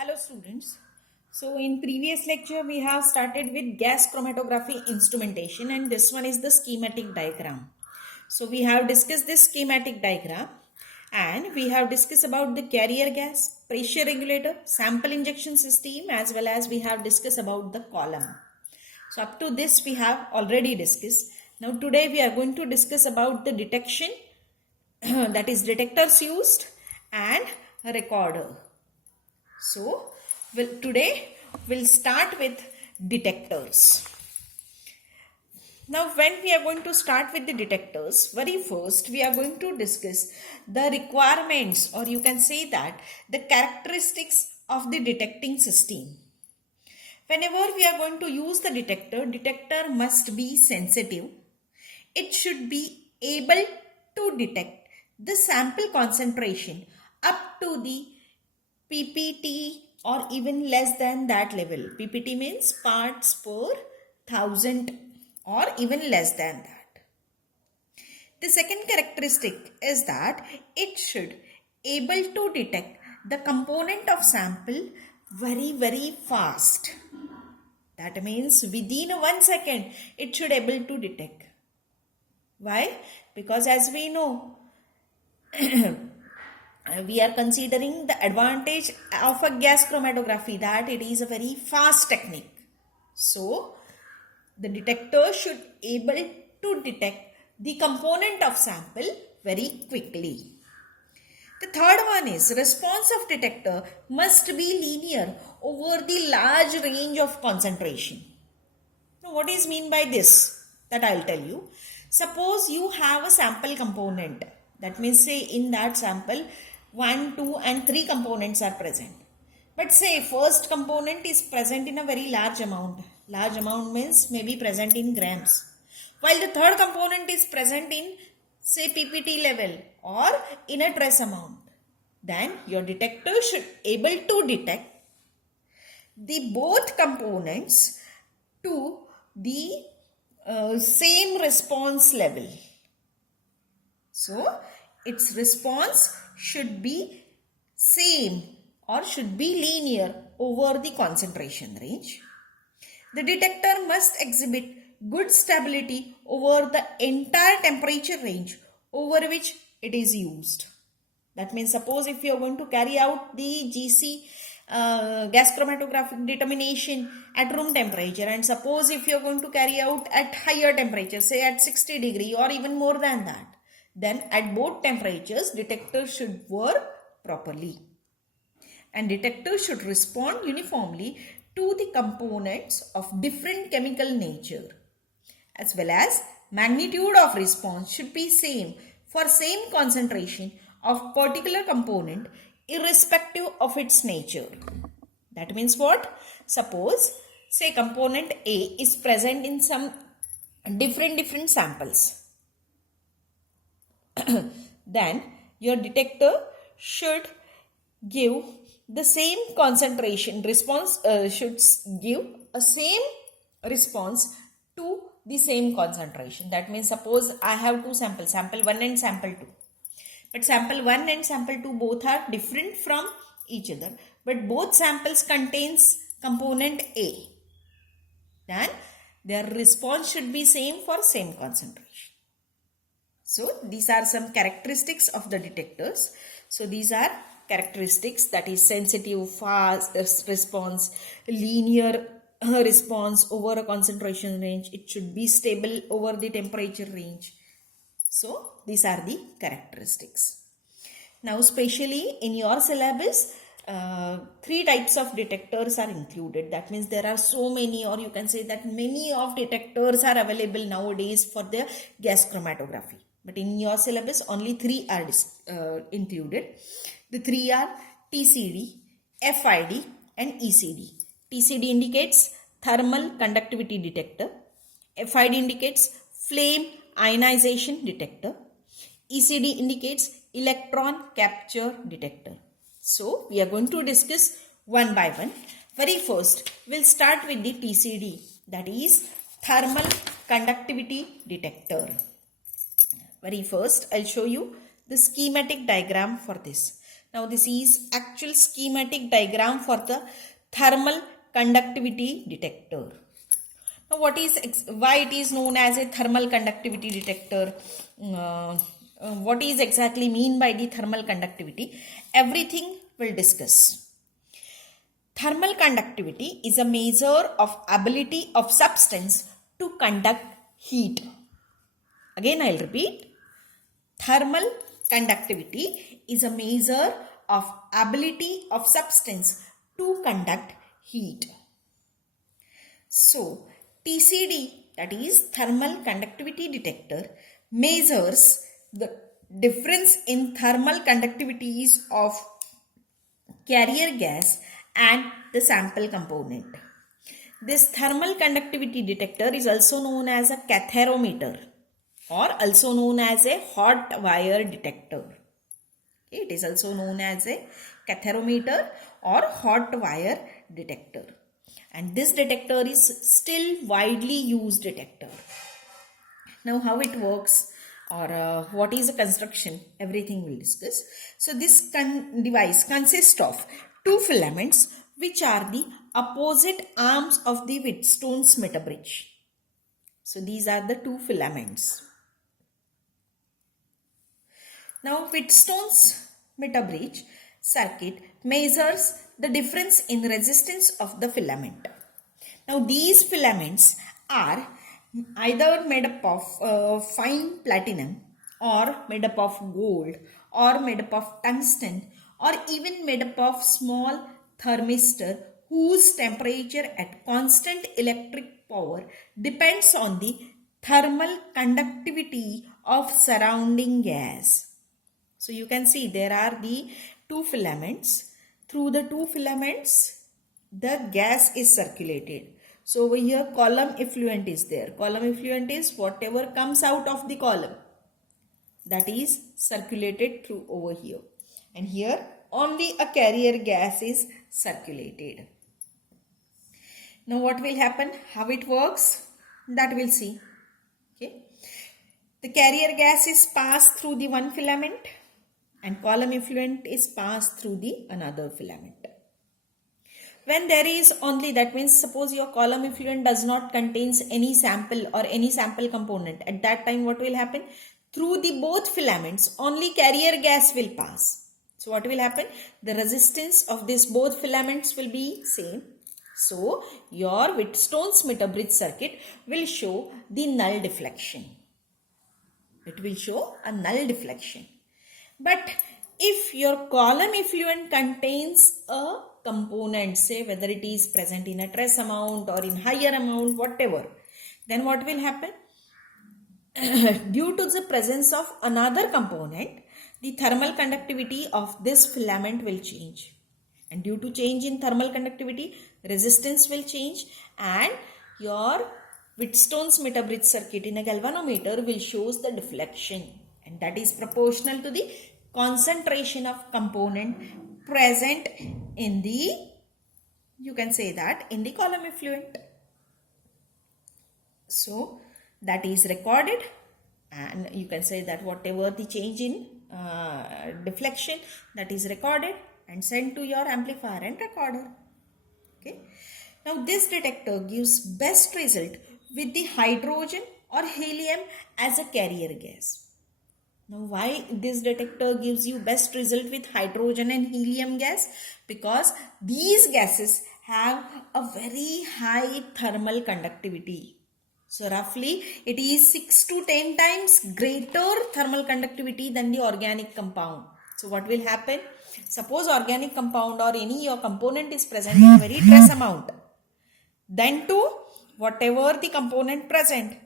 Hello students. So in previous lecture we have started with gas chromatography instrumentation and this one is the schematic diagram. So we have discussed this schematic diagram and we have discussed about the carrier gas, pressure regulator, sample injection system as well as we have discussed about the column. So up to this we have already discussed. Now today we are going to discuss about the detection that is detectors used and recorder. So, today we'll start with detectors. Now, when we are going to start with the detectors, very first we are going to discuss the requirements, or you can say that the characteristics of the detecting system. Whenever we are going to use the detector must be sensitive. It should be able to detect the sample concentration up to the PPT or even less than that level. PPT means parts per thousand or even less than that. The second characteristic is that it should able to detect the component of sample very fast. That means within 1 second it should able to detect. Why? Because as we know we are considering the advantage of a gas chromatography that it is a very fast technique. So, the detector should able to detect the component of sample very quickly. The third one is response of detector must be linear over the large range of concentration. Now, what is mean by this? That I will tell you. Suppose you have a sample component. That means say in that sample 1, 2 and 3 components are present. But say first component is present in a very large amount. Large amount means maybe present in grams. While the third component is present in say PPT level or in a trace amount. Then your detector should able to detect the both components to the same response level. So, its response should be same or should be linear over the concentration range. The detector must exhibit good stability over the entire temperature range over which it is used. That means suppose if you are going to carry out the GC gas chromatographic determination at room temperature and suppose if you are going to carry out at higher temperature say at 60 degree or even more than that, then at both temperatures detector should work properly and detector should respond uniformly to the components of different chemical nature as well as magnitude of response should be same for same concentration of particular component irrespective of its nature. That means what? Suppose say component A is present in some different samples. Then your detector should give the same concentration response should give a same response to the same concentration. That means suppose I have two samples, sample 1 and sample 2. But sample 1 and sample 2 both are different from each other. But both samples contains component A. Then their response should be same for same concentration. So these are some characteristics of the detectors. So these are characteristics that is sensitive, fast response, linear response over a concentration range. It should be stable over the temperature range. So these are the characteristics. Now especially in your syllabus, 3 types of detectors are included. That means there are so many, or you can say that many of detectors are available nowadays for the gas chromatography. But in your syllabus only 3 are included. The 3 are TCD, FID and ECD. TCD indicates thermal conductivity detector. FID indicates flame ionization detector. ECD indicates electron capture detector. So, we are going to discuss one by one. Very first, we'll start with the TCD, that is thermal conductivity detector. Very first, I'll show you the schematic diagram for this. Now this is actual schematic diagram for the thermal conductivity detector. Now why it is known as a thermal conductivity detector? What is exactly mean by the thermal conductivity? Everything we'll discuss. Thermal conductivity is a measure of ability of substance to conduct heat. Again I'll repeat. Thermal conductivity is a measure of ability of substance to conduct heat. So, TCD, that is thermal conductivity detector, measures the difference in thermal conductivities of carrier gas and the sample component. This thermal conductivity detector is also known as a catharometer or also known as a hot wire detector. It is also known as a catharometer or hot wire detector. And this detector is still widely used detector. Now how it works or what is the construction, everything we'll discuss. So this device consists of two filaments which are the opposite arms of the Wheatstone's meter bridge. So these are the two filaments. Now Wheatstone's meter bridge circuit measures the difference in resistance of the filament. Now these filaments are either made up of fine platinum or made up of gold or made up of tungsten or even made up of small thermistor whose temperature at constant electric power depends on the thermal conductivity of surrounding gas. So you can see there are the two filaments. Through the two filaments, the gas is circulated. So over here column effluent is there. Column effluent is whatever comes out of the column, that is circulated through over here. And here only a carrier gas is circulated. Now what will happen? How it works? That we'll see. Okay. The carrier gas is passed through the one filament and column effluent is passed through the another filament. When there is only, that means suppose your column effluent does not contains any sample or any sample component, at that time what will happen? Through the both filaments only carrier gas will pass. So what will happen? The resistance of these both filaments will be same. So your Wheatstone's meter bridge circuit will show the null deflection. It will show a null deflection. But if your column effluent contains a component, say whether it is present in a trace amount or in higher amount, whatever, then what will happen? Due to the presence of another component, the thermal conductivity of this filament will change. And due to change in thermal conductivity, resistance will change and your Wheatstone's meter bridge circuit in a galvanometer will shows the deflection, and that is proportional to the concentration of component present in the, you can say that, in the column effluent. So that is recorded, and you can say that whatever the change in deflection, that is recorded and sent to your amplifier and recorder. Okay. Now this detector gives best result with the hydrogen or helium as a carrier gas. Now why this detector gives you best result with hydrogen and helium gas? Because these gases have a very high thermal conductivity. So roughly it is 6 to 10 times greater thermal conductivity than the organic compound. So what will happen? Suppose organic compound or any your component is present in a very trace amount. Then to whatever the component present,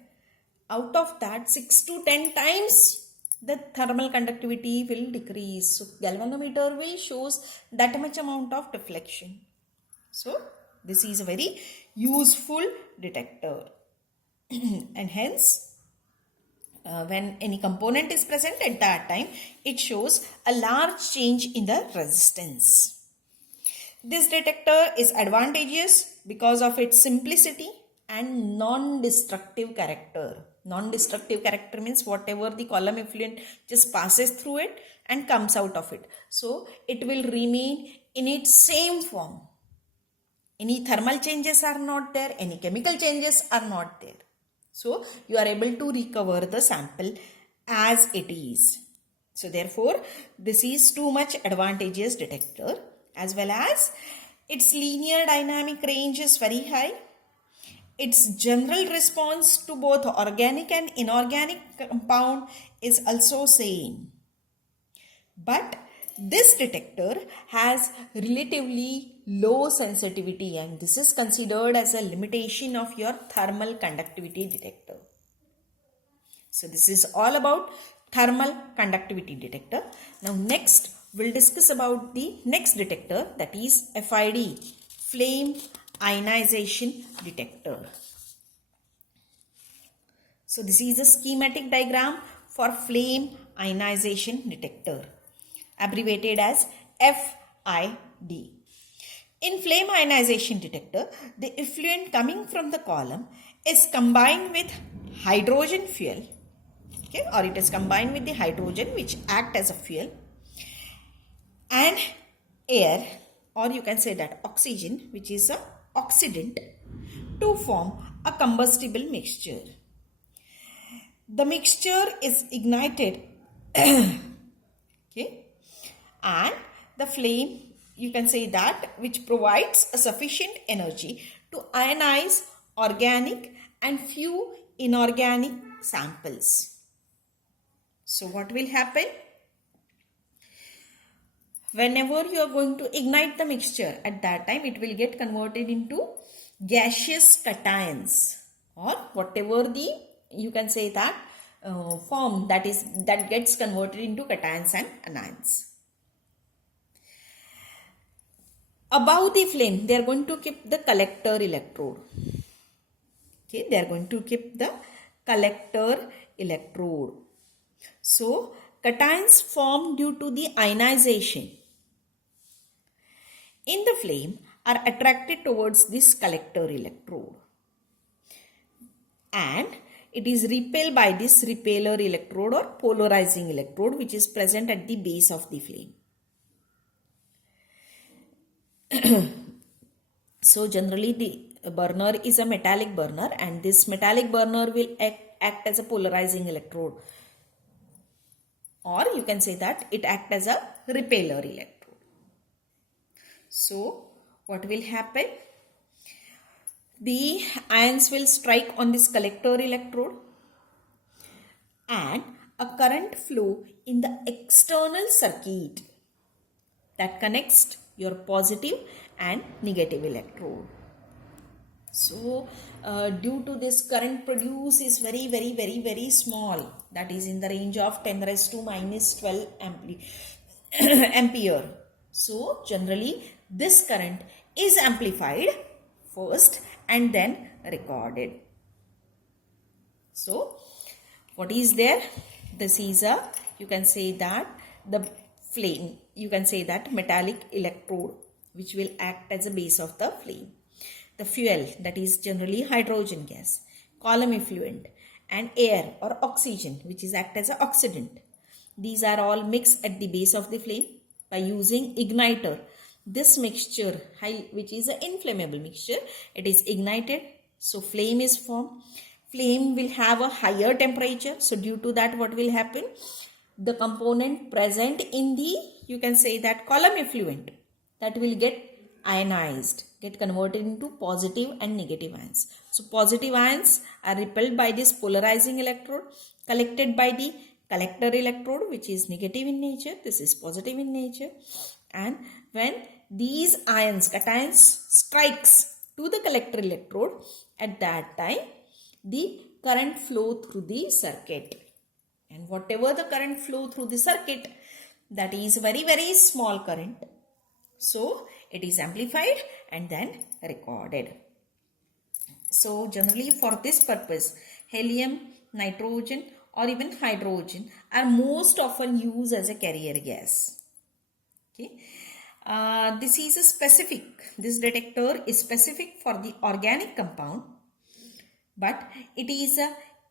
out of that 6 to 10 times the thermal conductivity will decrease. So galvanometer will shows that much amount of deflection. So this is a very useful detector. And hence when any component is present at that time, it shows a large change in the resistance. This detector is advantageous because of its simplicity and non-destructive character. Non-destructive character means whatever the column effluent just passes through it and comes out of it. So it will remain in its same form. Any thermal changes are not there, any chemical changes are not there. So you are able to recover the sample as it is. So therefore, this is too much advantageous detector, as well as its linear dynamic range is very high. Its general response to both organic and inorganic compound is also same. But this detector has relatively low sensitivity, and this is considered as a limitation of your thermal conductivity detector. So this is all about thermal conductivity detector. Now next we'll discuss about the next detector, that is FID, flame ionization detector. So this is a schematic diagram for flame ionization detector, abbreviated as FID. In flame ionization detector, the effluent coming from the column is combined with hydrogen fuel, okay, or it is combined with the hydrogen which act as a fuel, and air, or you can say that oxygen, which is a oxidant, to form a combustible mixture. The mixture is ignited, okay, and the flame, you can say that, which provides a sufficient energy to ionize organic and few inorganic samples. So what will happen? Whenever you are going to ignite the mixture, at that time it will get converted into gaseous cations, or whatever the, you can say that, form that gets converted into cations and anions. Above the flame, they are going to keep the collector electrode. Okay, they are going to keep the collector electrode. So cations formed due to the ionization in the flame are attracted towards this collector electrode, and it is repelled by this repeller electrode or polarizing electrode, which is present at the base of the flame. So generally the burner is a metallic burner, and this metallic burner will act as a polarizing electrode, or you can say that it acts as a repeller electrode. So what will happen? The ions will strike on this collector electrode, and a current flow in the external circuit that connects your positive and negative electrode. So due to this, current produced is very small, that is in the range of 10 raised to minus 12 ampere. So generally this current is amplified first and then recorded. So what is there? This is a, you can say that, the flame, you can say that metallic electrode which will act as a base of the flame. The fuel, that is generally hydrogen gas, column effluent, and air or oxygen, which is act as an oxidant. These are all mixed at the base of the flame by using igniter. This mixture, which is an inflammable mixture, it is ignited, so flame is formed. Flame will have a higher temperature, so due to that what will happen? The component present in the, you can say that, column effluent, that will get ionized, get converted into positive and negative ions. So positive ions are repelled by this polarizing electrode, collected by the collector electrode, which is negative in nature. This is positive in nature. And when these ions, cations, strikes to the collector electrode, at that time the current flow through the circuit. And whatever the current flow through the circuit, that is very small current. So it is amplified and then recorded. So generally for this purpose, helium, nitrogen, or even hydrogen are most often used as a carrier gas. Okay. This detector is specific for the organic compound, but it is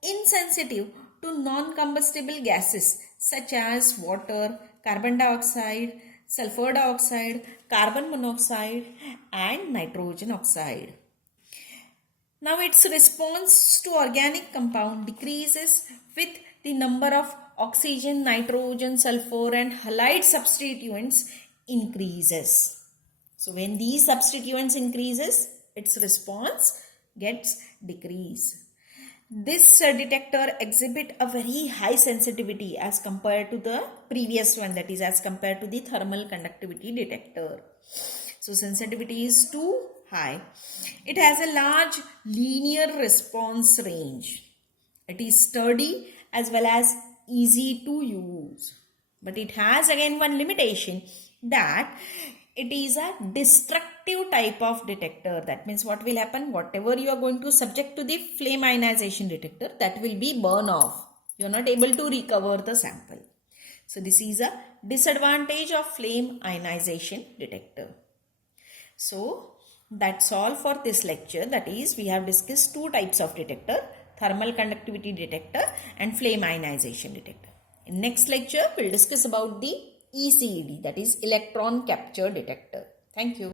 insensitive to non-combustible gases such as water, carbon dioxide, sulfur dioxide, carbon monoxide and nitrogen oxide. Now its response to organic compound decreases with the number of oxygen, nitrogen, sulfur and halide substituents increases. So when these substituents increases, its response gets decreased. This detector exhibit a very high sensitivity as compared to the previous one, that is as compared to the thermal conductivity detector. So sensitivity is too high. It has a large linear response range. It is sturdy as well as easy to use. But it has again one limitation, that it is a destructive type of detector. That means what will happen? Whatever you are going to subject to the flame ionization detector, that will be burn off. You are not able to recover the sample. So this is a disadvantage of flame ionization detector. So that's all for this lecture. That is, we have discussed two types of detector: thermal conductivity detector and flame ionization detector. In next lecture, we'll discuss about the ECD, that is electron capture detector. Thank you.